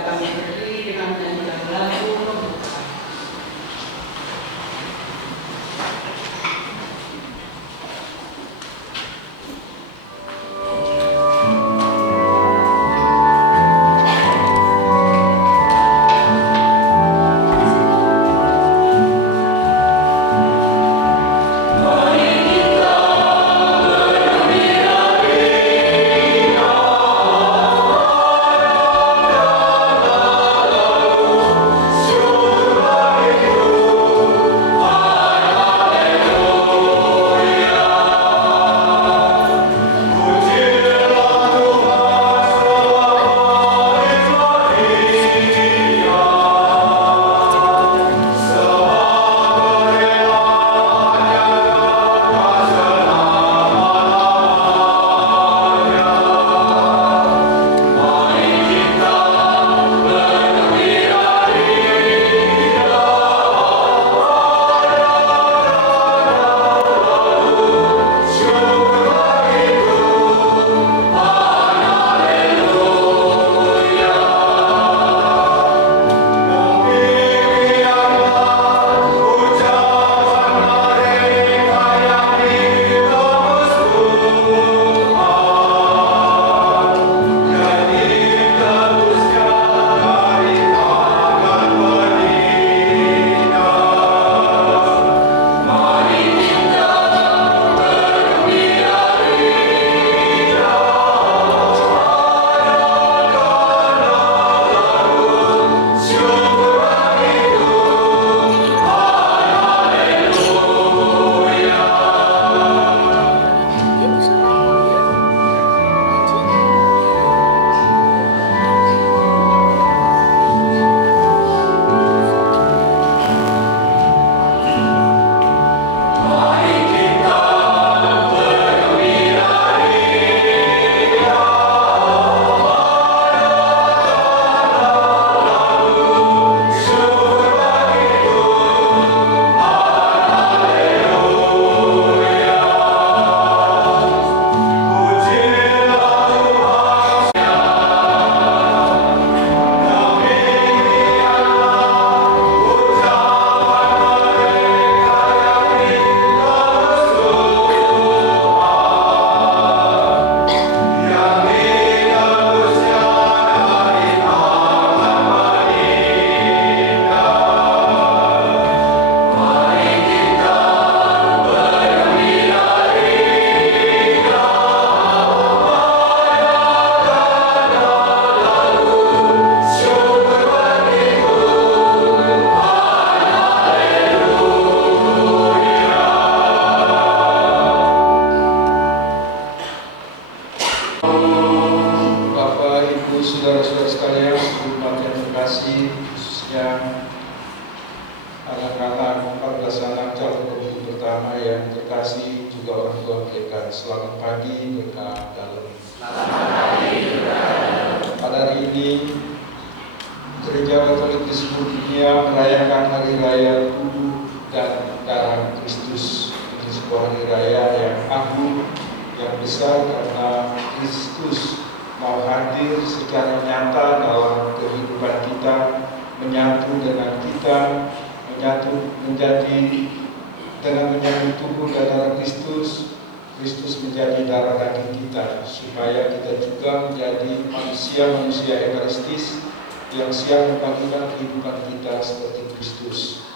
kami berdiri dengan menyanyikan lagu pembukaan. Saudara-saudara sekalian, umat yang terkasih, khususnya anak-anak 14 anak calon pemimpin pertama yang terkasih, juga orang tua mereka. Selamat pagi mereka dalam. Pada hari ini Gereja Katolik di seluruh dunia merayakan Hari Raya Tubuh dan Darah Kristus. Ini sebuah hari raya yang agung, yang besar, karena Kristus mau hadir secara nyata dalam kehidupan kita, menyatu dengan kita, dengan menyatu tubuh dan darah Kristus. Kristus menjadi darah daging kita, supaya kita juga menjadi manusia-manusia eukaristis yang siap membagikan kehidupan kita seperti Kristus.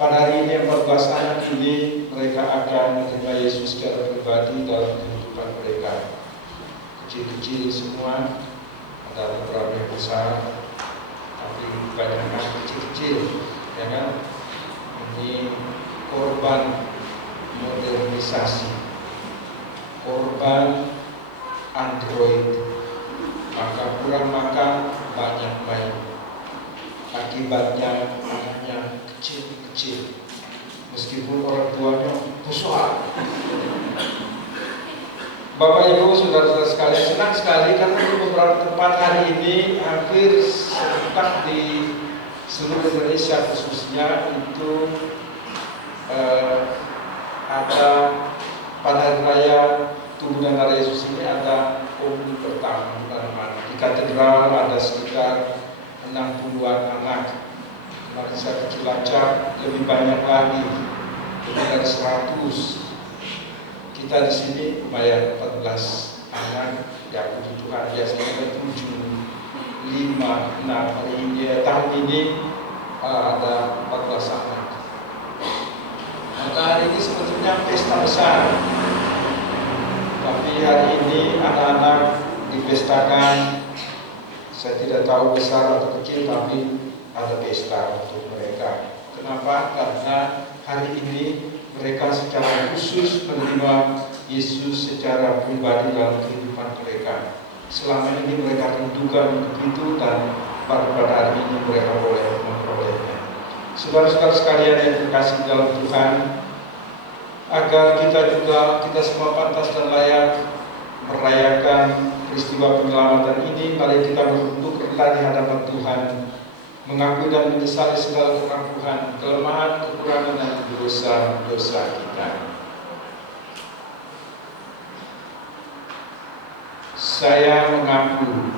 Pada hari ini 14 anak ini, mereka akan menerima Yesus secara pribadi dalam kehidupan mereka. Kecil-kecil semua, ada beberapa yang besar, tapi kebanyakan kecil-kecil, ya kan? Ini korban modernisasi, korban Android, maka kurang makan, banyak main. Akibatnya anaknya kecil-kecil, meskipun orang tuanya besar. Bapak Ibu, saudara-saudara sekalian, senang sekali karena di beberapa tempat hari ini hampir serentak di seluruh Indonesia khususnya itu ada pada hari raya Tubuh dan Darah Yesus ini ada omni pertama di mana-mana. Di katedral ada sekitar 60-an anak. Marisa Kecil Cilacap lebih banyak lagi, lebih dari 100. Kita di sini lumayan 14 anak, ya puji Tuhan, biasanya ada 7, 5, 6. Hari ini, tahun ini ada 14 anak. Maka hari ini sebetulnya pesta besar, tapi hari ini anak-anak dipestakan. Saya tidak tahu besar atau kecil, tapi ada pesta untuk mereka. Kenapa? Karena hari ini mereka secara khusus menerima Yesus secara pribadi dalam kehidupan mereka. Selama ini mereka tentukan begitu, dan pada hari ini mereka boleh memperolehnya. Saudara-saudara sekalian yang terkasih dalam Tuhan, agar kita semua pantas dan layak merayakan peristiwa penyelamatan ini, mari kita berlutut rendah di hadapan Tuhan, mengakui dan menyesali segala kerampuhan, kelemahan, kekurangan, dan dosa-dosa kita. Saya mengaku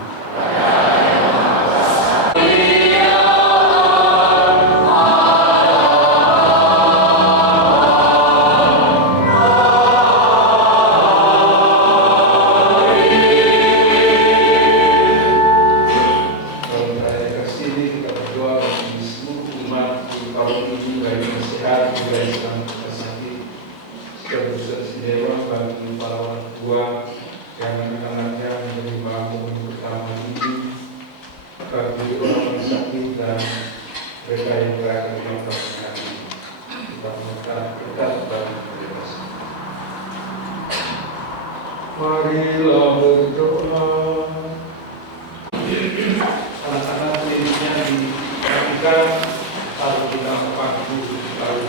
marilah berdoa. Anak-anak liriknya dilakukan, lalu kita waktu lalu.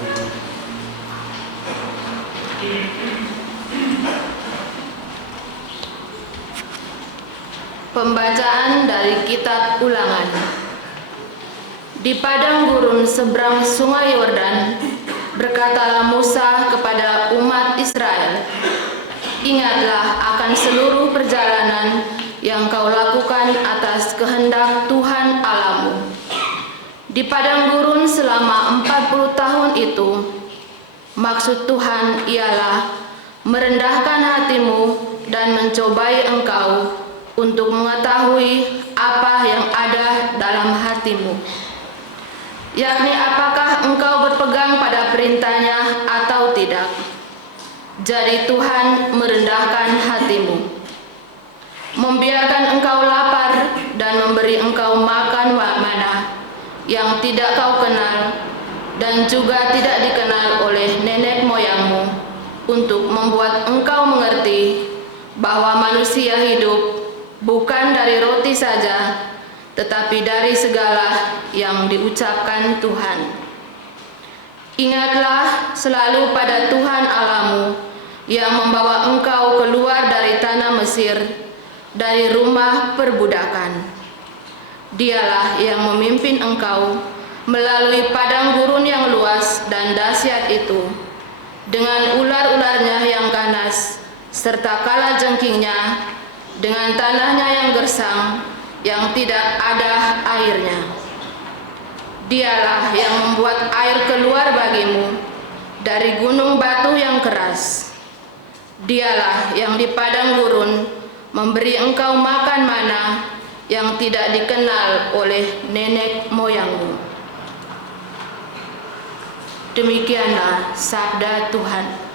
Pembacaan dari Kitab Ulangan. Di padang gurun seberang sungai Yordan, berkatalah Musa kepada umat Israel, "Ingatlah akan seluruh perjalanan yang kau lakukan atas kehendak Tuhan Allahmu. Di padang gurun selama 40 tahun itu, maksud Tuhan ialah merendahkan hatimu dan mencobai engkau untuk mengetahui apa yang ada dalam hatimu, yakni apakah engkau berpegang pada perintahnya atau tidak. Jadi Tuhan merendahkan hatimu, membiarkan engkau lapar dan memberi engkau makan mana yang tidak kau kenal dan juga tidak dikenal oleh nenek moyangmu, untuk membuat engkau mengerti bahwa manusia hidup bukan dari roti saja, tetapi dari segala yang diucapkan Tuhan. Ingatlah selalu pada Tuhan Allahmu yang membawa engkau keluar dari tanah Mesir, dari rumah perbudakan. Dialah yang memimpin engkau melalui padang gurun yang luas dan dahsyat itu, dengan ular-ularnya yang ganas, serta kalajengkingnya, dengan tanahnya yang gersang, yang tidak ada airnya. Dialah yang membuat air keluar bagimu dari gunung batu yang keras. Dialah yang di padang gurun memberi engkau makan mana yang tidak dikenal oleh nenek moyangmu." Demikianlah sabda Tuhan.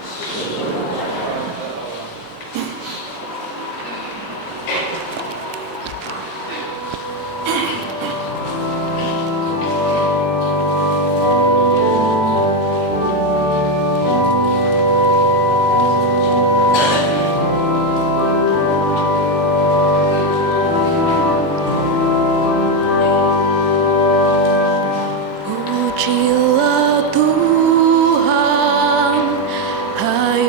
Pujilah Tuhan, hai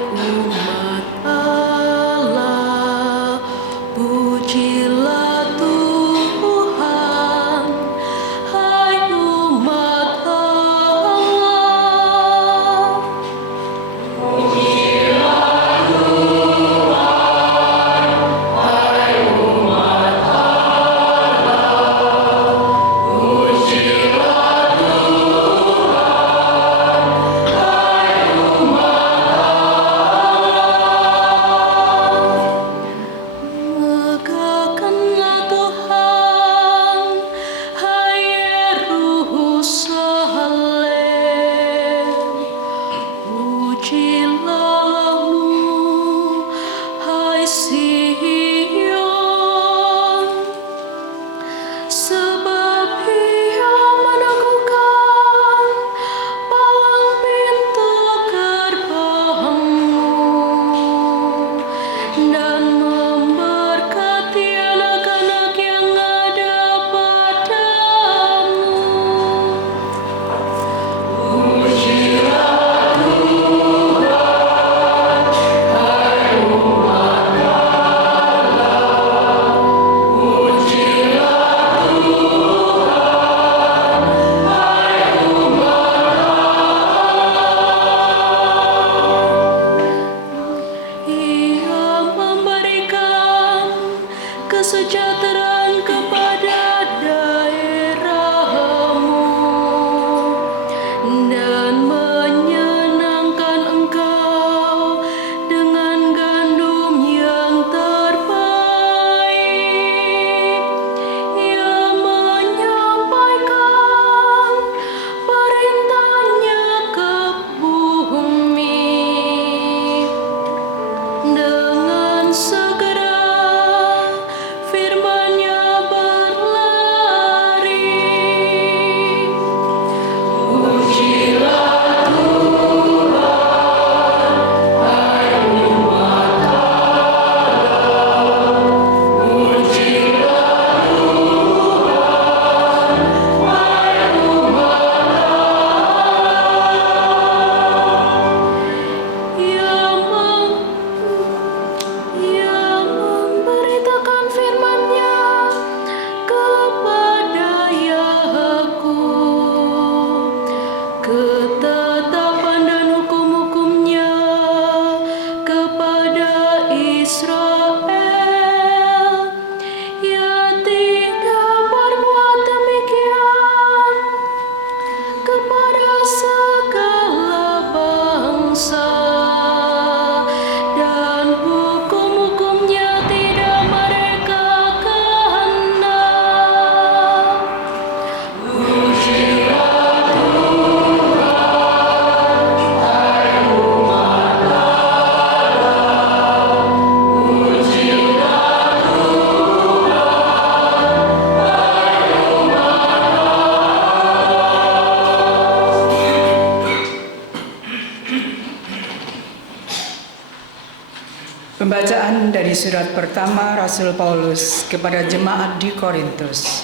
dari surat pertama Rasul Paulus kepada jemaat di Korintus.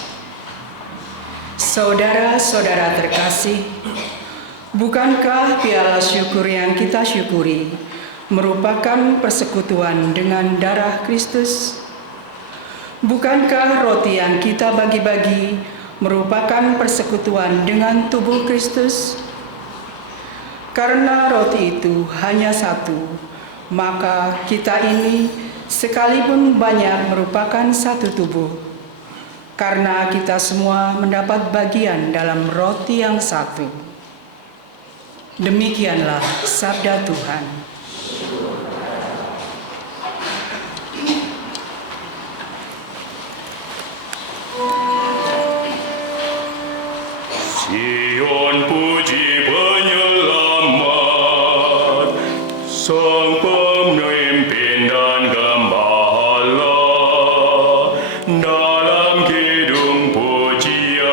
Saudara-saudara terkasih, bukankah piala syukur yang kita syukuri merupakan persekutuan dengan darah Kristus? Bukankah roti yang kita bagi-bagi merupakan persekutuan dengan tubuh Kristus? Karena roti itu hanya satu, maka kita ini sekalipun banyak merupakan satu tubuh, karena kita semua mendapat bagian dalam roti yang satu. Demikianlah sabda Tuhan. Sion puji penyelamat, Sang Pemimpin dan Gembala, dalam kidung pujian.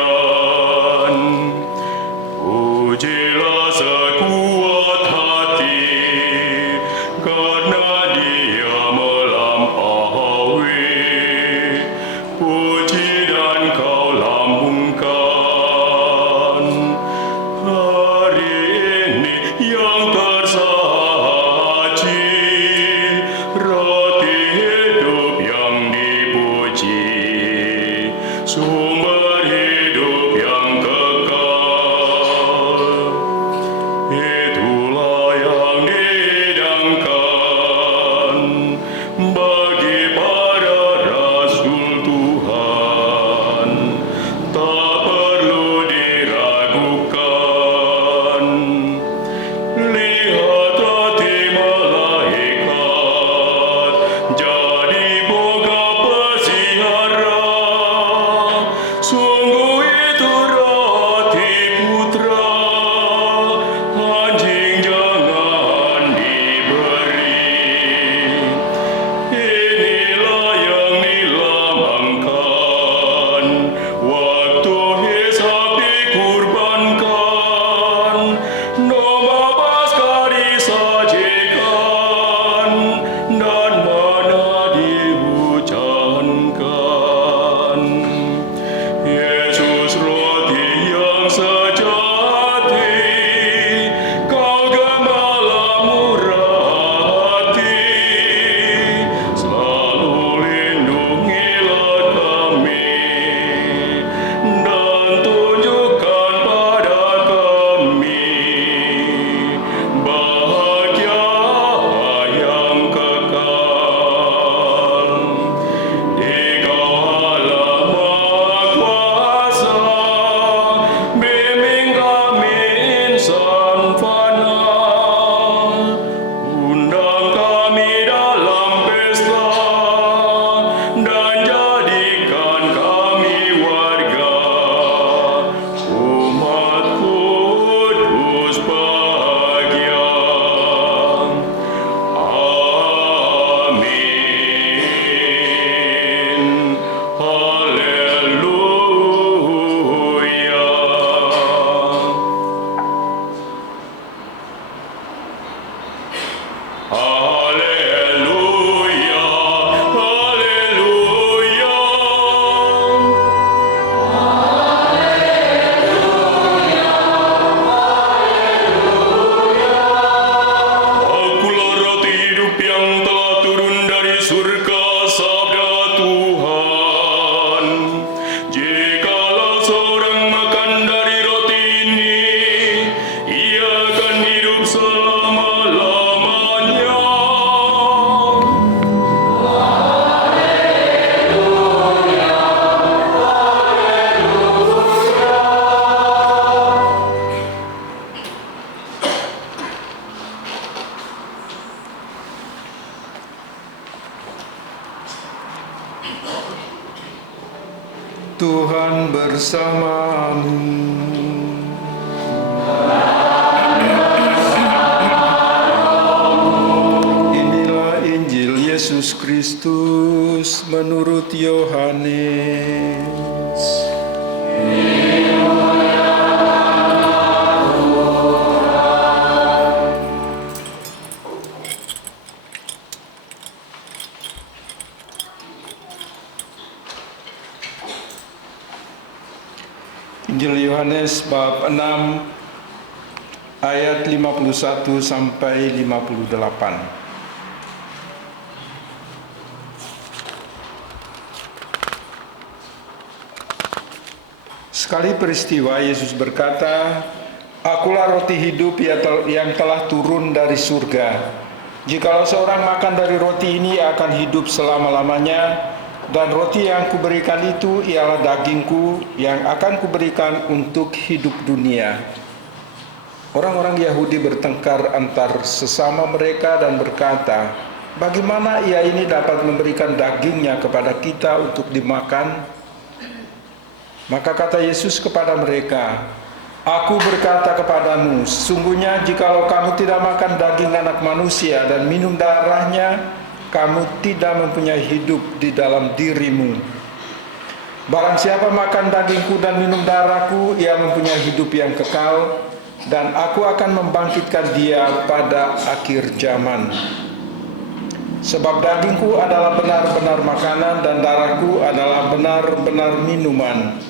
Pujilah sekuat hati, karena Dia melampaui. Puji dan kau lambungkan hari ini yang tersaji, roti hidup yang dipuji, sumber hidup yang kekal. Itulah yang dihidangkan bagi para rasul Tuhan, tak perlu diragukan. Lihat roti malaikat jadi boga pelihara, sungguh itu roti putra, anjing jangan diberi. Inilah yang dilambangkan waktu Ishak dikurbankan, domba Paskah disajikan, dan mana dihujankan. Yesus roti yang sejati, Kau Gembala murah hati, selalu lindungilah kami, dan tunjukkan pada kami bahagia yang kekal. Dikau Allah Maha Kuasa, bimbing kami insan fana, undang kami dalam pesta, dan jadikan kami warga umat kudus bahagia. Amin. Haleluya. Haleluya. Haleluya. Akulah roti hidup yang telah turun dari surga, sabda Tuhan. Jikalau seorang makan dari roti ini, ia akan hidup selama-lamanya. Tuhan bersamamu. Inilah Injil Yesus Kristus menurut Yohanes. Injil Yohanes bab 6 ayat 51 sampai 58. Sekali peristiwa Yesus berkata, "Akulah roti hidup yang telah turun dari surga. Jikalau seorang makan dari roti ini akan hidup selama-lamanya, dan roti yang kuberikan itu ialah dagingku yang akan kuberikan untuk hidup dunia." Orang-orang Yahudi bertengkar antar sesama mereka dan berkata, "Bagaimana ia ini dapat memberikan dagingnya kepada kita untuk dimakan?" Maka kata Yesus kepada mereka, "Aku berkata kepadamu, sesungguhnya jikalau kamu tidak makan daging anak manusia dan minum darahnya, kamu tidak mempunyai hidup di dalam dirimu. Barang siapa makan dagingku dan minum darahku, ia mempunyai hidup yang kekal, dan aku akan membangkitkan dia pada akhir zaman. Sebab dagingku adalah benar-benar makanan dan darahku adalah benar-benar minuman.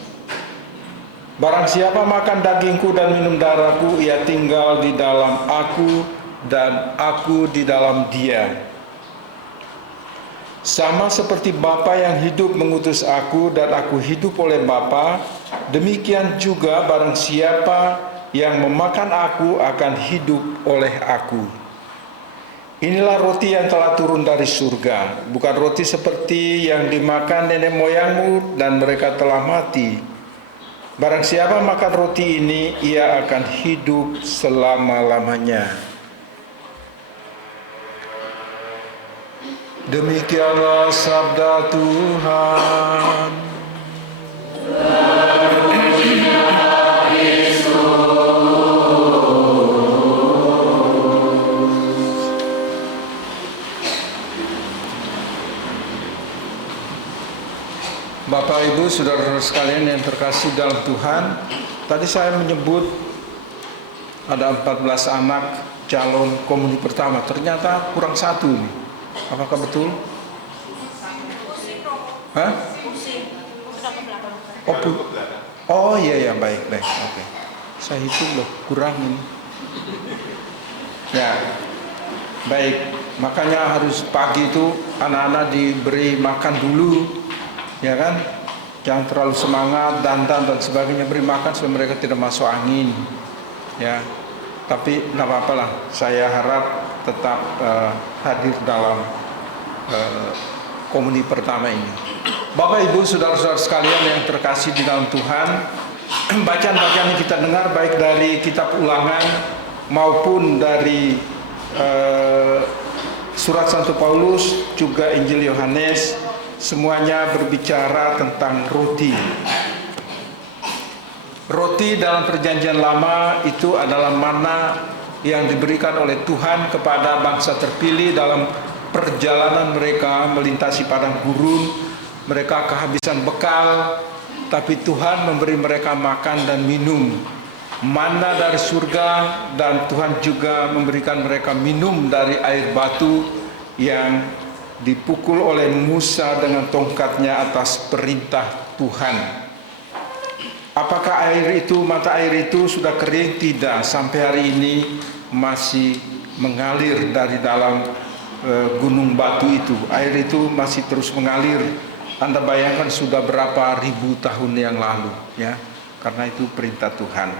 Barang siapa makan dagingku dan minum darahku, ia tinggal di dalam aku dan aku di dalam dia. Sama seperti Bapa yang hidup mengutus aku dan aku hidup oleh Bapa, demikian juga barang siapa yang memakan aku akan hidup oleh aku. Inilah roti yang telah turun dari surga, bukan roti seperti yang dimakan nenek moyangmu dan mereka telah mati. Barang siapa makan roti ini, ia akan hidup selama-lamanya." Demikianlah sabda Tuhan. Bapak, Ibu, saudara-saudara sekalian yang terkasih dalam Tuhan, tadi saya menyebut ada 14 anak calon komuni pertama. Ternyata kurang satu nih. Apakah betul? Hah? Oh iya, baik. Oke. Saya hitung loh, kurang ini. Ya, baik. Makanya harus pagi itu anak-anak diberi makan dulu. Ya kan, jangan terlalu semangat, dandan dan sebagainya, beri makan supaya mereka tidak masuk angin. Ya, tapi tidak apa-apa lah. Saya harap tetap hadir dalam komuni pertama ini. Bapak, Ibu, saudara-saudara sekalian yang terkasih di dalam Tuhan, bacaan-bacaan yang kita dengar baik dari kitab Ulangan maupun dari surat Santo Paulus, juga Injil Yohanes, semuanya berbicara tentang roti. Roti dalam perjanjian lama itu adalah manna yang diberikan oleh Tuhan kepada bangsa terpilih dalam perjalanan mereka melintasi padang gurun. Mereka kehabisan bekal, tapi Tuhan memberi mereka makan dan minum manna dari surga, dan Tuhan juga memberikan mereka minum dari air batu yang dipukul oleh Musa dengan tongkatnya atas perintah Tuhan. Apakah mata air itu sudah kering? Tidak. Sampai hari ini masih mengalir dari dalam gunung batu itu. Air itu masih terus mengalir. Anda bayangkan sudah berapa ribu tahun yang lalu, ya. Karena itu perintah Tuhan.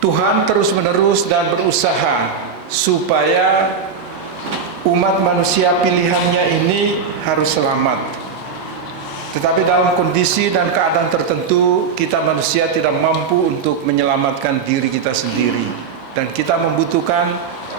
Tuhan terus-menerus dan berusaha supaya umat manusia pilihannya ini harus selamat. Tetapi dalam kondisi dan keadaan tertentu, kita manusia tidak mampu untuk menyelamatkan diri kita sendiri. Dan kita membutuhkan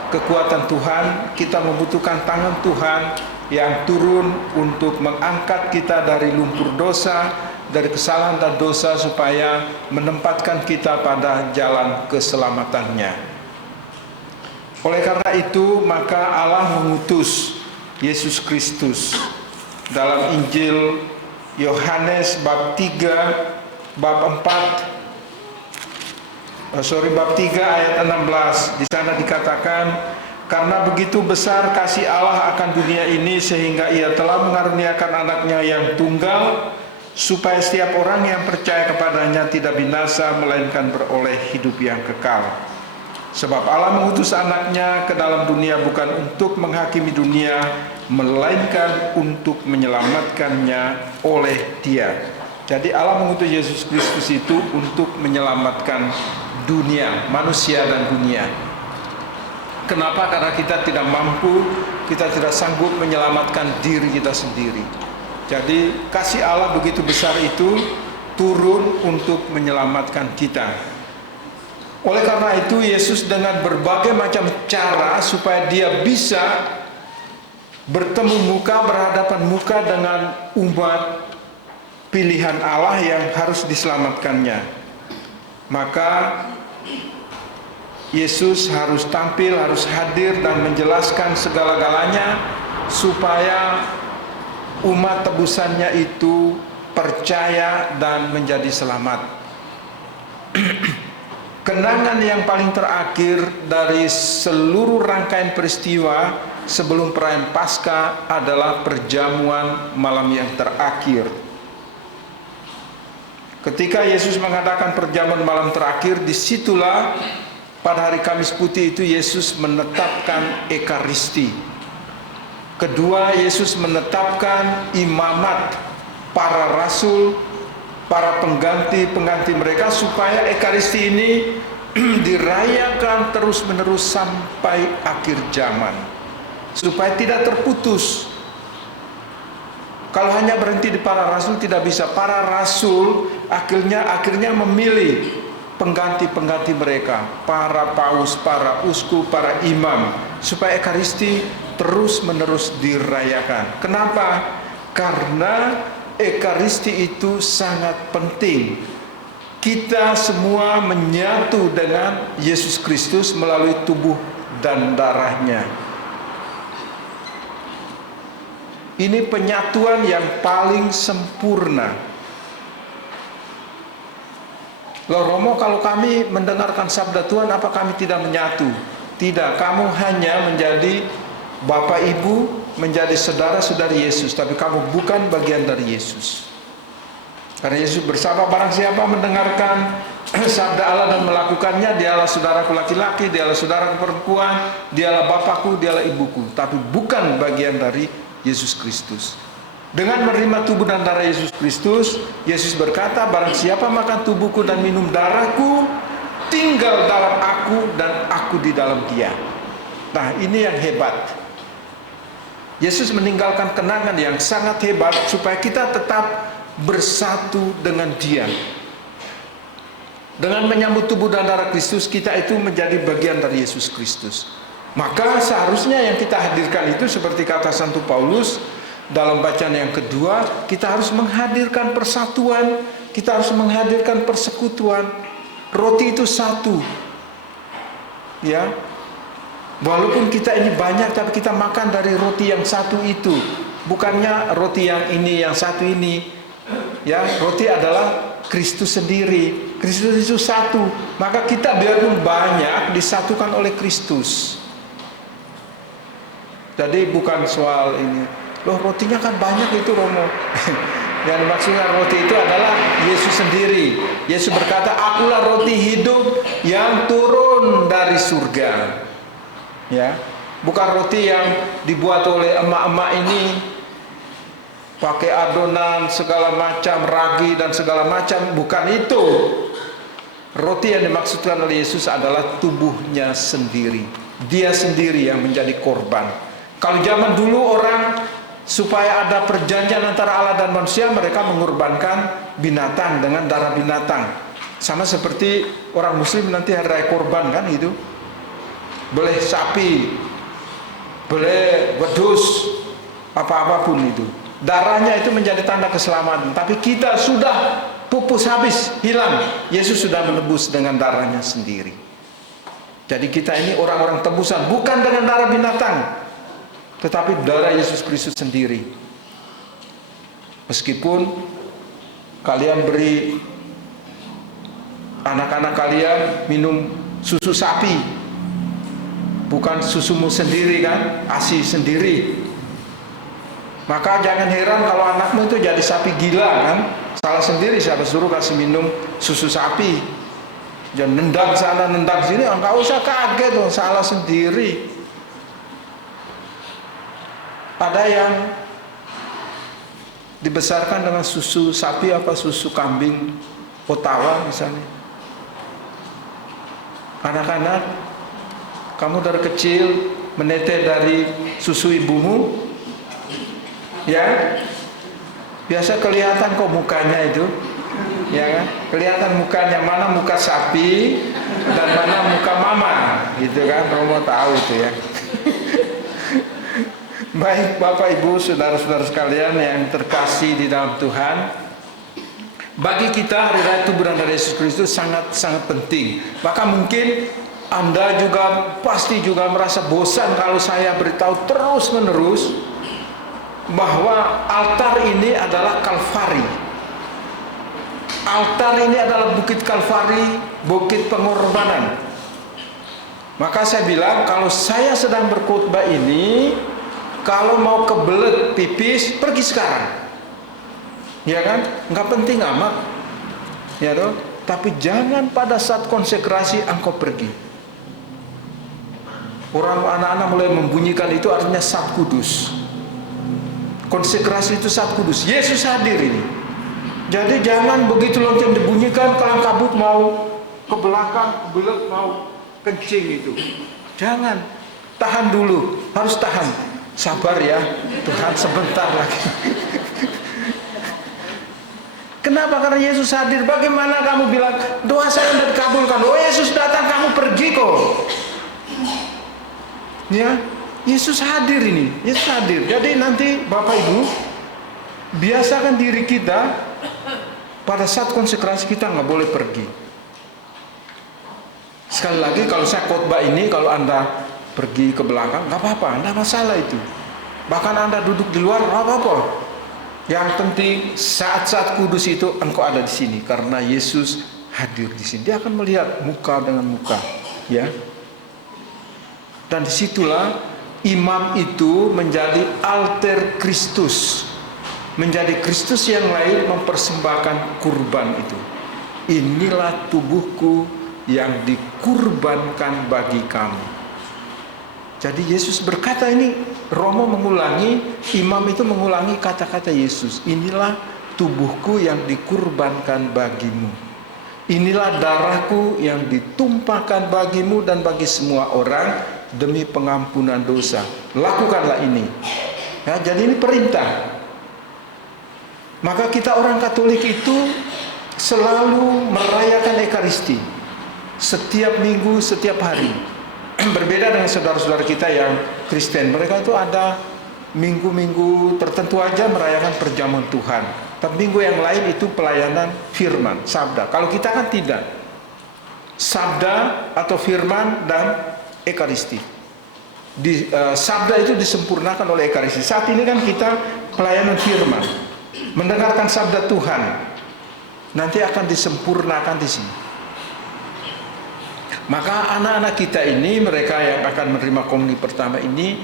kekuatan Tuhan, kita membutuhkan tangan Tuhan yang turun untuk mengangkat kita dari lumpur dosa, dari kesalahan dan dosa, supaya menempatkan kita pada jalan keselamatannya. Oleh karena itu, maka Allah mengutus Yesus Kristus. Dalam Injil Yohanes bab 3 ayat 16, di sana dikatakan, "Karena begitu besar kasih Allah akan dunia ini, sehingga ia telah mengaruniakan anaknya yang tunggal, supaya setiap orang yang percaya kepadanya tidak binasa, melainkan beroleh hidup yang kekal. Sebab Allah mengutus anaknya ke dalam dunia bukan untuk menghakimi dunia, melainkan untuk menyelamatkannya oleh Dia. Jadi Allah mengutus Yesus Kristus itu untuk menyelamatkan dunia, manusia dan dunia. Kenapa? Karena kita tidak mampu, kita tidak sanggup menyelamatkan diri kita sendiri. Jadi kasih Allah begitu besar itu turun untuk menyelamatkan kita. Oleh karena itu Yesus dengan berbagai macam cara supaya Dia bisa bertemu muka, berhadapan muka dengan umat pilihan Allah yang harus diselamatkannya. Maka Yesus harus tampil, harus hadir dan menjelaskan segala-galanya supaya umat tebusannya itu percaya dan menjadi selamat. Kenangan yang paling terakhir dari seluruh rangkaian peristiwa sebelum perayaan Paskah adalah perjamuan malam yang terakhir. Ketika Yesus mengadakan perjamuan malam terakhir, disitulah pada hari Kamis Putih itu Yesus menetapkan Ekaristi. Kedua, Yesus menetapkan imamat para rasul, para pengganti mereka, supaya Ekaristi ini dirayakan terus-menerus sampai akhir zaman, supaya tidak terputus. Kalau hanya berhenti di para rasul tidak bisa. Para rasul akhirnya memilih pengganti mereka, para paus, para uskup, para imam, supaya Ekaristi terus-menerus dirayakan. Kenapa? Karena Ekaristi itu sangat penting. Kita semua menyatu dengan Yesus Kristus melalui tubuh dan darahnya. Ini penyatuan yang paling sempurna. Loh Romo, kalau kami mendengarkan sabda Tuhan, apa kami tidak menyatu? Tidak, kamu hanya menjadi Bapak Ibu, menjadi saudara-saudari Yesus, tapi kamu bukan bagian dari Yesus. Karena Yesus bersama barang siapa mendengarkan sabda Allah dan melakukannya, dialah saudaraku laki-laki, dialah saudaraku perempuan, dialah Bapakku, dialah ibuku, tapi bukan bagian dari Yesus Kristus. Dengan menerima tubuh dan darah Yesus Kristus, Yesus berkata, barang siapa makan tubuhku dan minum darahku, tinggal dalam aku dan aku di dalam dia. Nah, ini yang hebat. Yesus meninggalkan kenangan yang sangat hebat supaya kita tetap bersatu dengan Dia. Dengan menyambut tubuh dan darah Kristus, kita itu menjadi bagian dari Yesus Kristus. Maka seharusnya yang kita hadirkan itu seperti kata Santo Paulus dalam bacaan yang kedua, kita harus menghadirkan persatuan, kita harus menghadirkan persekutuan. Roti itu satu. Ya. Walaupun kita ini banyak, tapi kita makan dari roti yang satu itu. Bukannya roti yang ini, yang satu ini. Ya, roti adalah Kristus sendiri. Kristus itu satu. Maka kita biarpun banyak disatukan oleh Kristus. Jadi bukan soal ini. Loh, rotinya kan banyak itu Romo. Yang dimaksudkan roti itu adalah Yesus sendiri. Yesus berkata, akulah roti hidup yang turun dari surga. Ya, bukan roti yang dibuat oleh emak-emak ini pakai adonan segala macam, ragi dan segala macam. Bukan itu. Roti yang dimaksudkan oleh Yesus adalah tubuhnya sendiri. Dia sendiri yang menjadi korban. Kalau zaman dulu orang supaya ada perjanjian antara Allah dan manusia, mereka mengorbankan binatang dengan darah binatang. Sama seperti orang muslim nanti hari raya korban kan gitu. Boleh sapi, boleh wedus, apa-apapun itu. Darahnya itu menjadi tanda keselamatan. Tapi kita sudah pupus habis, hilang. Yesus sudah menebus dengan darahnya sendiri. Jadi kita ini orang-orang tebusan, bukan dengan darah binatang, tetapi darah Yesus Kristus sendiri. Meskipun kalian beri anak-anak kalian minum susu sapi, bukan susumu sendiri kan, ASI sendiri, maka jangan heran kalau anakmu itu jadi sapi gila kan, Salah sendiri siapa suruh kasih minum susu sapi. Jangan nendang sana nendang sini, enggak usah kaget dong, salah sendiri. Ada yang dibesarkan dengan susu sapi apa susu kambing Ottawa misalnya. Anak-anak, kamu dari kecil menetes dari susu ibumu, ya, biasa kelihatan kok mukanya itu, ya kan? Kelihatan mukanya, mana muka sapi dan mana muka mama, gitu kan? Romo tahu itu ya. Baik Bapak Ibu, saudara-saudara sekalian yang terkasih di dalam Tuhan, bagi kita hari raya tubuh dan darah Yesus Kristus sangat-sangat penting. Maka mungkin Anda juga pasti juga merasa bosan kalau saya beritahu terus-menerus bahwa altar ini adalah Kalvari. Altar ini adalah bukit Kalvari, bukit pengorbanan. Maka saya bilang kalau saya sedang berkhotbah ini, kalau mau kebelet pipis, pergi sekarang. Ya kan? Nggak penting amat. Ya toh? Tapi jangan pada saat konsekrasi engkau pergi. Orang anak-anak mulai membunyikan itu artinya Saat Kudus. Konsekrasi itu Saat Kudus. Yesus hadir ini. Jadi jangan begitu lonceng dibunyikan kelang kabut mau ke belakang, kebelet mau kencing itu. Jangan. Tahan dulu. Harus tahan. Sabar ya. Tuhan sebentar lagi. Kenapa? Karena Yesus hadir. Bagaimana kamu bilang doa saya tidak dikabulkan? Oh, Yesus datang, kamu pergi kok. Ya, Yesus hadir ini. Yesus hadir. Jadi nanti Bapak Ibu biasakan diri kita pada saat konsekrasi kita nggak boleh pergi. Sekali lagi kalau saya khotbah ini, kalau Anda pergi ke belakang nggak apa-apa, nggak masalah itu. Bahkan Anda duduk di luar nggak apa-apa. Yang penting saat-saat kudus itu engkau ada di sini karena Yesus hadir di sini. Dia akan melihat muka dengan muka, ya. Dan disitulah imam itu menjadi alter Kristus, menjadi Kristus yang lain mempersembahkan kurban itu. Inilah tubuhku yang dikurbankan bagi kamu. Jadi Yesus berkata ini, Romo mengulangi, imam itu mengulangi kata-kata Yesus. Inilah tubuhku yang dikurbankan bagimu. Inilah darahku yang ditumpahkan bagimu dan bagi semua orang demi pengampunan dosa. Lakukanlah ini. Ya, jadi ini perintah. Maka kita orang Katolik itu selalu merayakan Ekaristi. Setiap minggu, setiap hari. Berbeda dengan saudara-saudara kita yang Kristen. Mereka itu ada minggu-minggu tertentu aja merayakan perjamuan Tuhan. Tapi minggu yang lain itu pelayanan firman, sabda. Kalau kita kan tidak. Sabda atau firman dan Ekaristi. Sabda itu disempurnakan oleh Ekaristi. Saat ini kan kita pelayanan firman, mendengarkan sabda Tuhan. Nanti akan disempurnakan di sini. Maka anak-anak kita ini, mereka yang akan menerima komuni pertama ini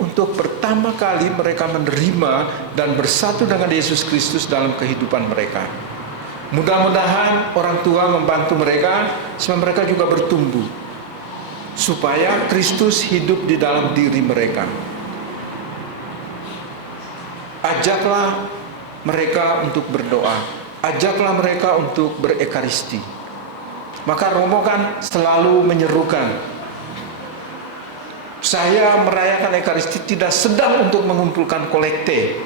untuk pertama kali mereka menerima dan bersatu dengan Yesus Kristus dalam kehidupan mereka. Mudah-mudahan orang tua membantu mereka supaya mereka juga bertumbuh, supaya Kristus hidup di dalam diri mereka. Ajaklah mereka untuk berdoa, ajaklah mereka untuk berekaristi. Maka Romo kan selalu menyerukan, saya merayakan Ekaristi tidak sedang untuk mengumpulkan kolekte.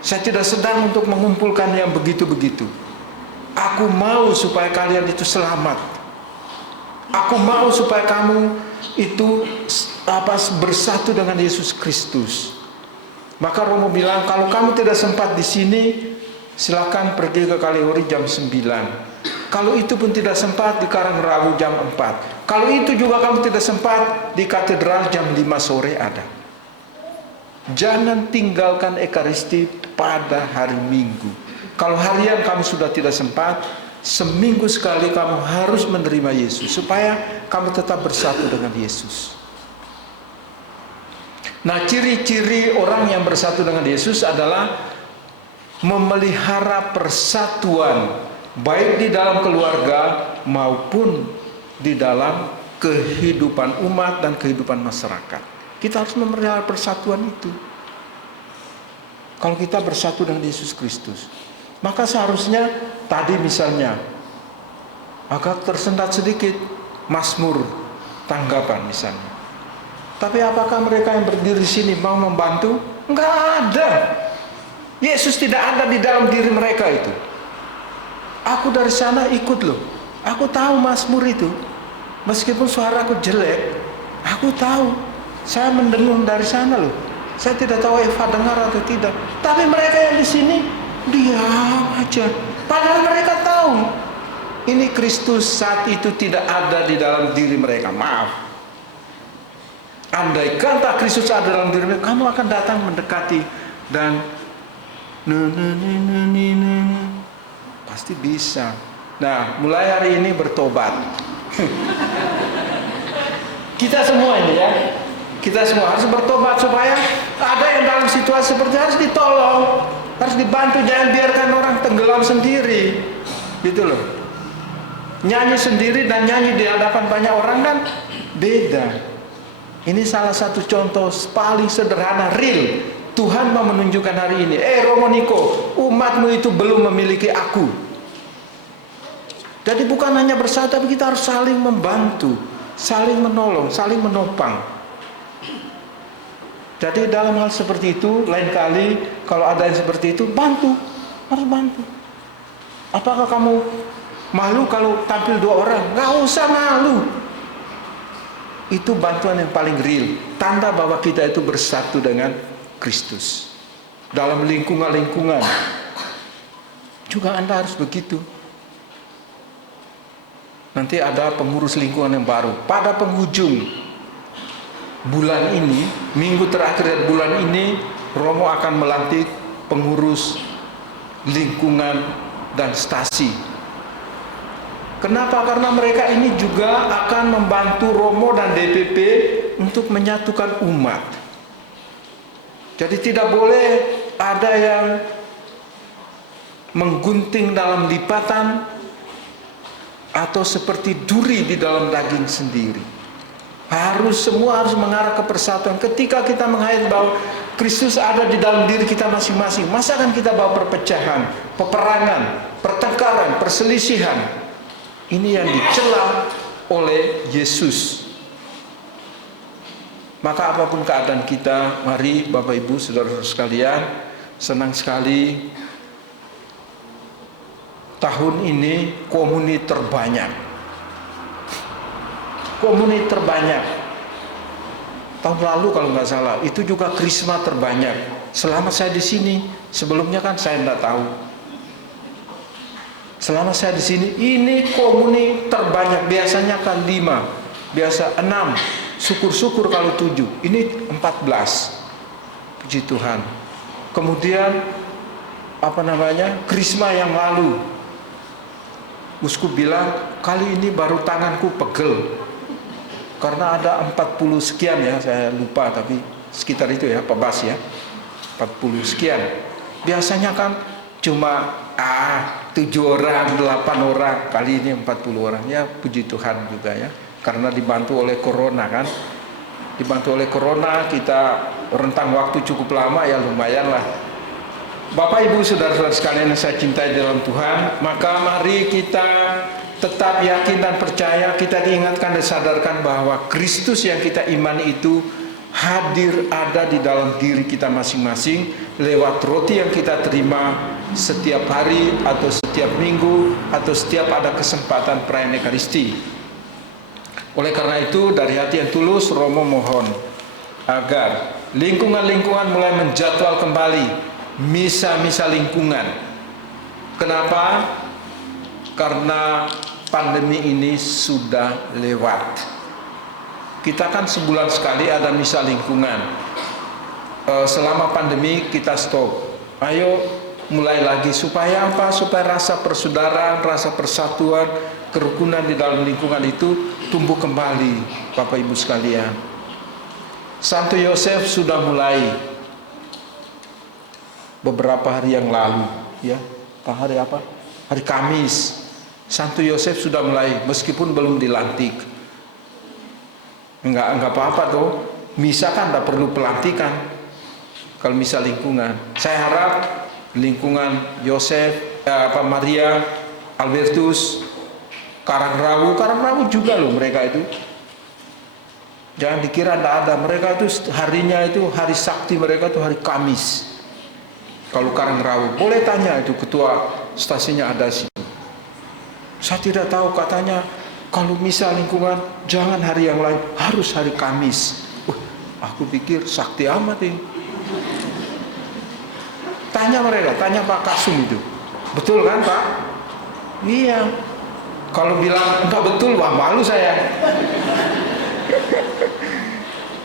Saya tidak sedang untuk mengumpulkan yang begitu-begitu. Aku mau supaya kalian itu selamat. Aku mau supaya kamu itu bersatu dengan Yesus Kristus. Maka Romo bilang, kalau kamu tidak sempat di sini, silakan pergi ke Kaliori jam 9. Kalau itu pun tidak sempat, di Karangrawu jam 4. Kalau itu juga kamu tidak sempat, di katedral jam 5 sore ada. Jangan tinggalkan Ekaristi pada hari Minggu. Kalau harian kamu sudah tidak sempat, seminggu sekali kamu harus menerima Yesus, supaya kamu tetap bersatu dengan Yesus. Nah, ciri-ciri orang yang bersatu dengan Yesus adalah memelihara persatuan baik di dalam keluarga maupun di dalam kehidupan umat dan kehidupan masyarakat. Kita harus memelihara persatuan itu. Kalau kita bersatu dengan Yesus Kristus, maka seharusnya tadi misalnya agak tersendat sedikit Mazmur tanggapan misalnya. Tapi apakah mereka yang berdiri di sini mau membantu? Enggak ada. Yesus tidak ada di dalam diri mereka itu. Aku dari sana ikut loh. Aku tahu Mazmur itu. Meskipun suaraku jelek, aku tahu. Saya mendengung dari sana loh. Saya tidak tahu Eva dengar atau tidak. Tapi mereka yang di sini diam aja. Padahal mereka tahu ini Kristus saat itu tidak ada di dalam diri mereka. Maaf. Andai kata Kristus ada dalam diri mereka, kamu akan datang mendekati dan pasti bisa. Nah, mulai hari ini bertobat. Kita semua ini ya, kita semua harus bertobat supaya ada yang dalam situasi seperti harus ditolong, harus dibantu, jangan biarkan orang tenggelam sendiri, gitu loh. Nyanyi sendiri dan nyanyi di hadapan banyak orang kan beda. Ini salah satu contoh paling sederhana, real. Tuhan mau menunjukkan hari ini, Romo Niko, umatmu itu belum memiliki aku. Jadi bukan hanya bersatu, tapi kita harus saling membantu, saling menolong, saling menopang. Jadi dalam hal seperti itu, lain kali kalau ada yang seperti itu, bantu, harus bantu. Apakah kamu malu kalau tampil 2 orang? Nggak usah malu. Itu bantuan yang paling real, tanda bahwa kita itu bersatu dengan Kristus. Dalam lingkungan-lingkungan juga Anda harus begitu. Nanti ada pengurus lingkungan yang baru. Pada penghujung bulan ini, minggu terakhir dari bulan ini, Romo akan melantik pengurus lingkungan dan stasi. Kenapa? Karena mereka ini juga akan membantu Romo dan DPP untuk menyatukan umat. Jadi tidak boleh ada yang menggunting dalam lipatan atau seperti duri di dalam daging sendiri. Semua harus mengarah ke persatuan. Ketika kita menghayat bahwa Kristus ada di dalam diri kita masing-masing, masa kan kita bawa perpecahan, peperangan, pertengkaran, perselisihan? Ini yang dicela oleh Yesus. Maka apapun keadaan kita, mari Bapak Ibu Saudara-saudara sekalian, senang sekali tahun ini komuni terbanyak. Komuni terbanyak. Tahun lalu kalau nggak salah, itu juga krisma terbanyak. Selama saya di sini, sebelumnya kan saya nggak tahu. Selama saya di sini, ini komuni terbanyak. Biasanya kan 5, biasa 6, syukur-syukur kalau 7. Ini 14. Puji Tuhan. Kemudian krisma yang lalu, uskup bilang kali ini baru tanganku pegel karena ada 40 sekian ya, saya lupa tapi sekitar itu ya Pak Bas ya, 40 sekian. Biasanya kan cuma 7 orang, 8 orang, kali ini 40 orang. Ya puji Tuhan juga ya, karena dibantu oleh corona kan. Dibantu oleh corona, kita rentang waktu cukup lama ya, lumayan lah. Bapak Ibu Saudara-saudara sekalian yang saya cintai dalam Tuhan, maka mari kita tetap yakin dan percaya, kita diingatkan dan sadarkan bahwa Kristus yang kita imani itu hadir ada di dalam diri kita masing-masing lewat roti yang kita terima setiap hari atau setiap minggu atau setiap ada kesempatan perayaan Ekaristi. Oleh karena itu, dari hati yang tulus, Romo mohon agar lingkungan-lingkungan mulai menjadwal kembali misa-misa lingkungan. Kenapa? Karena pandemi ini sudah lewat. Kita kan sebulan sekali ada misa lingkungan. Selama pandemi kita stop. Ayo mulai lagi, supaya apa? Supaya rasa persaudaraan, rasa persatuan, kerukunan di dalam lingkungan itu tumbuh kembali, Bapak Ibu sekalian. Santo Yosef sudah mulai beberapa hari yang lalu, ya. Hari apa? Hari Kamis. Santo Yosef sudah mulai, meskipun belum dilantik. Enggak apa-apa tuh. Misa kan tidak perlu pelantikan. Kalau misa lingkungan, saya harap lingkungan Yosef, Maria, Albertus, Karangrawu juga loh mereka itu. Jangan dikira tidak ada, mereka itu harinya itu hari sakti mereka itu hari Kamis. Kalau Karangrawu, boleh tanya itu ketua stasiunnya ada sih. Saya tidak tahu, katanya kalau misa lingkungan jangan hari yang lain, harus hari Kamis. Aku pikir sakti amat ini. Tanya mereka, tanya Pak Kasum itu. Betul kan Pak? Iya. Kalau bilang enggak betul, wah malu saya.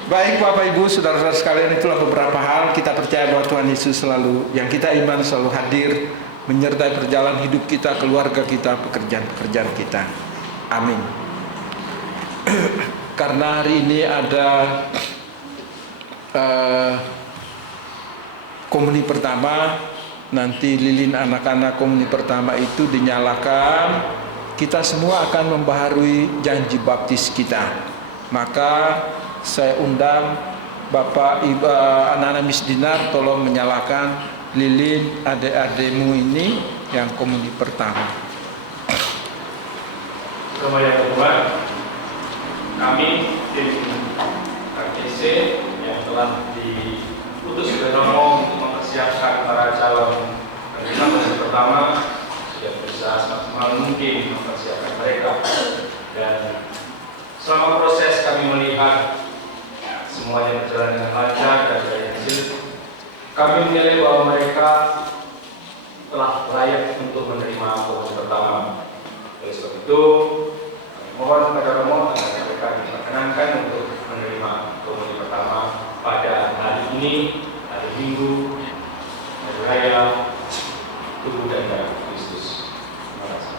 Baik Bapak Ibu, saudara-saudara sekalian, itulah beberapa hal kita percaya bahwa Tuhan Yesus selalu, yang kita iman selalu hadir, menyertai perjalanan hidup kita, keluarga kita, pekerjaan-pekerjaan kita. Amin. Karena hari ini ada komuni pertama, nanti lilin anak-anak komuni pertama itu dinyalakan, kita semua akan membaharui janji baptis kita. Maka saya undang Bapak Ibu anak-anak misdinar, tolong menyalakan lilin adik-adikmu ini yang komuni pertama. Sama yang kedua, kami tim KTC yang telah diputus oleh Romo untuk mempersiapkan para calon kandidat yang pertama sudah berusaha semaksimal mungkin mempersiapkan mereka, dan selama proses kami melihat semuanya berjalan dengan lancar dan dari hasil, kami menilai bahwa mereka telah layak untuk menerima komuni pertama. Oleh sebab itu, kami mohon kepada Romo agar mereka diperkenankan untuk menerima komuni pertama pada hari ini, hari Minggu, hari Raya Tubuh dan Darah Kristus. Terima kasih.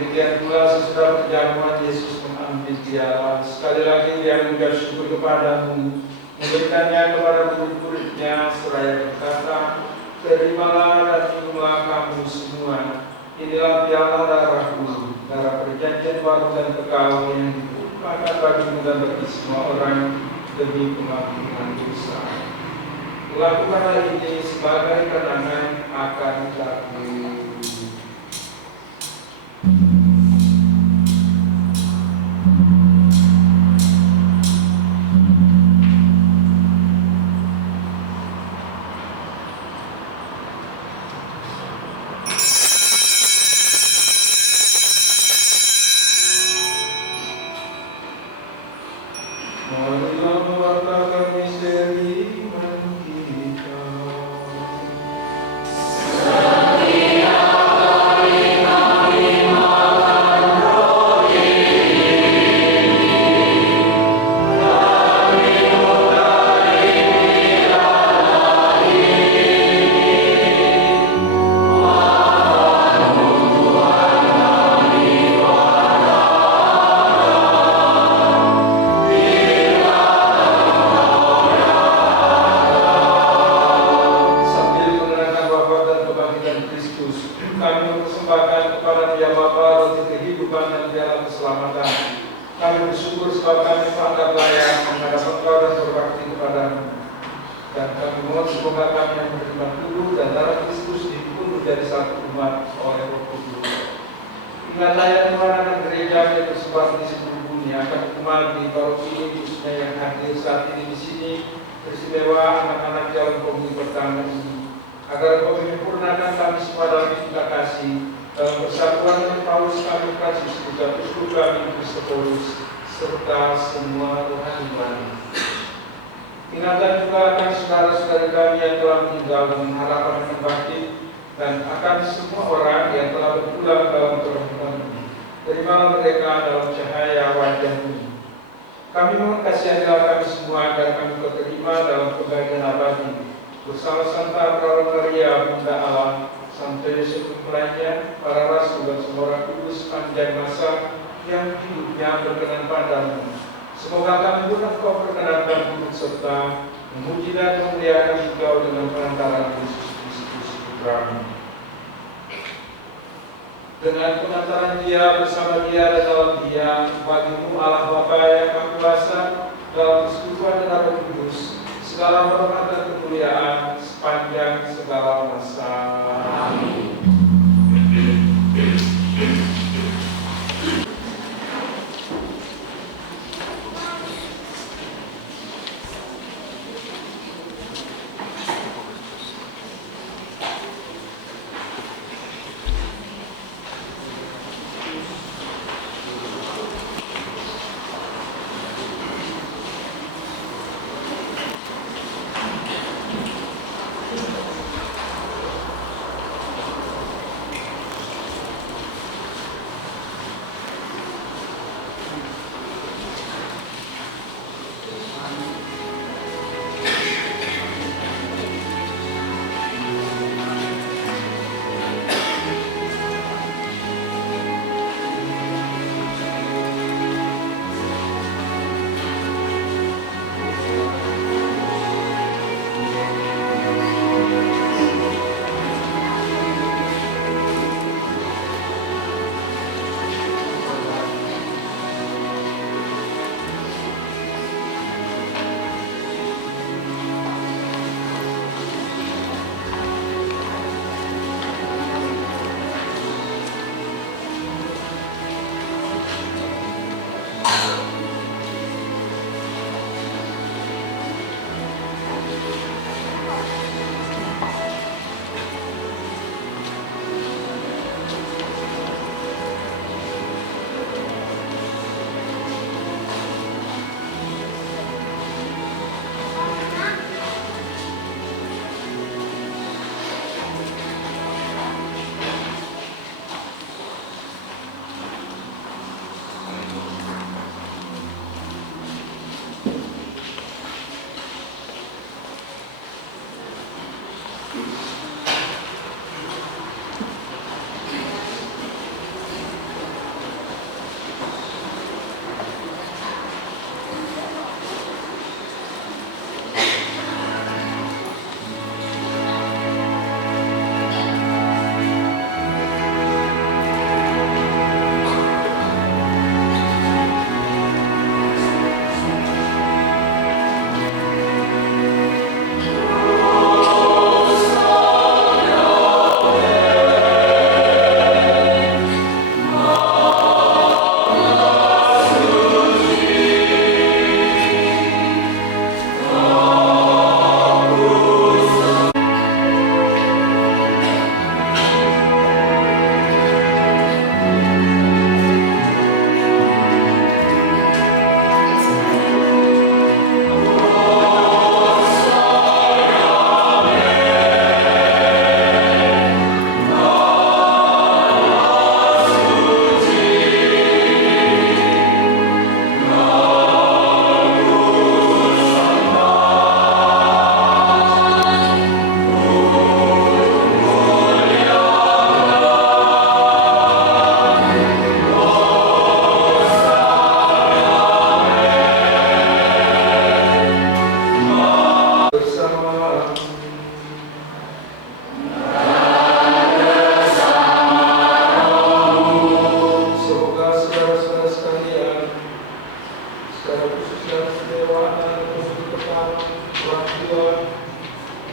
Demikian pula sesudah perjamuan Yesus mengambil piala. Sekali lagi dia mengucap syukur kepadamu, memberikannya kepada murid-muridnya seraya berkata, terimalah dan minumlah kamu semua. Inilah piala darahku, darah perjanjian baru dan kekal yang ditumpahkan bagimu dan bagi semua orang demi pengampunan dosa. Lakukanlah ini sebagai kenangan akan aku. Marilah mewartakan misteri iman kita. Sambil mengenangkan wafat dan kebangkitan Kristus, kami mempersembahkan kepada Dia Bapa roti kehidupan dan piala keselamatan. Kami bersyukur sebab kami telah layak menghadap Engkau dan berbakti kepadamu. Dan kami mohon semoga kami yang menerima tubuh dan darah Kristus dihimpun menjadi satu umat oleh Roh Kudus. Ingatlah ya Tuhan akan gereja yang tersebar di seluruh dunia, akan umat di paroki ini khususnya yang hadir saat ini di sini, teristimewa anak-anak dalam komuni pertama ini, agar Kau menyempurnakan kami semua dalam cinta kasih, dalam persatuan dengan Paulus kami Francis, juga uskup kami Kristoforus, serta semua rohani. Ingatlah juga akan saudara-saudara kami yang telah meninggal dengan harapan yang bangkit, dan akan semua orang yang telah berpulang dalam Tuhan. Terimalah mereka dalam cahaya wajah-Mu. Kami mohon kasihanlah kami semua agar kami terima dalam kebahagiaan abadi bersama Santa Praron Maria Bunda Allah, Santo Yosef Pelayan, para rasul dan semua orang kudus panjang masa yang hidupnya berkenan padamu. Semoga kami pun Engkau perkenankan hidup serta memuji dan memuliakan Engkau dengan perantaraan Yesus Kristus Putra-Mu. Dengan pengantaran Dia, bersama Dia dan dalam Dia, bagimu Allah Bapa yang Maha Kuasa, dalam persekutuan dan Roh Kudus, segala hormat dan kemuliaan sepanjang segala masa. Amin.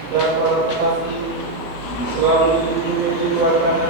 dan para petani selalu dilindungi di luar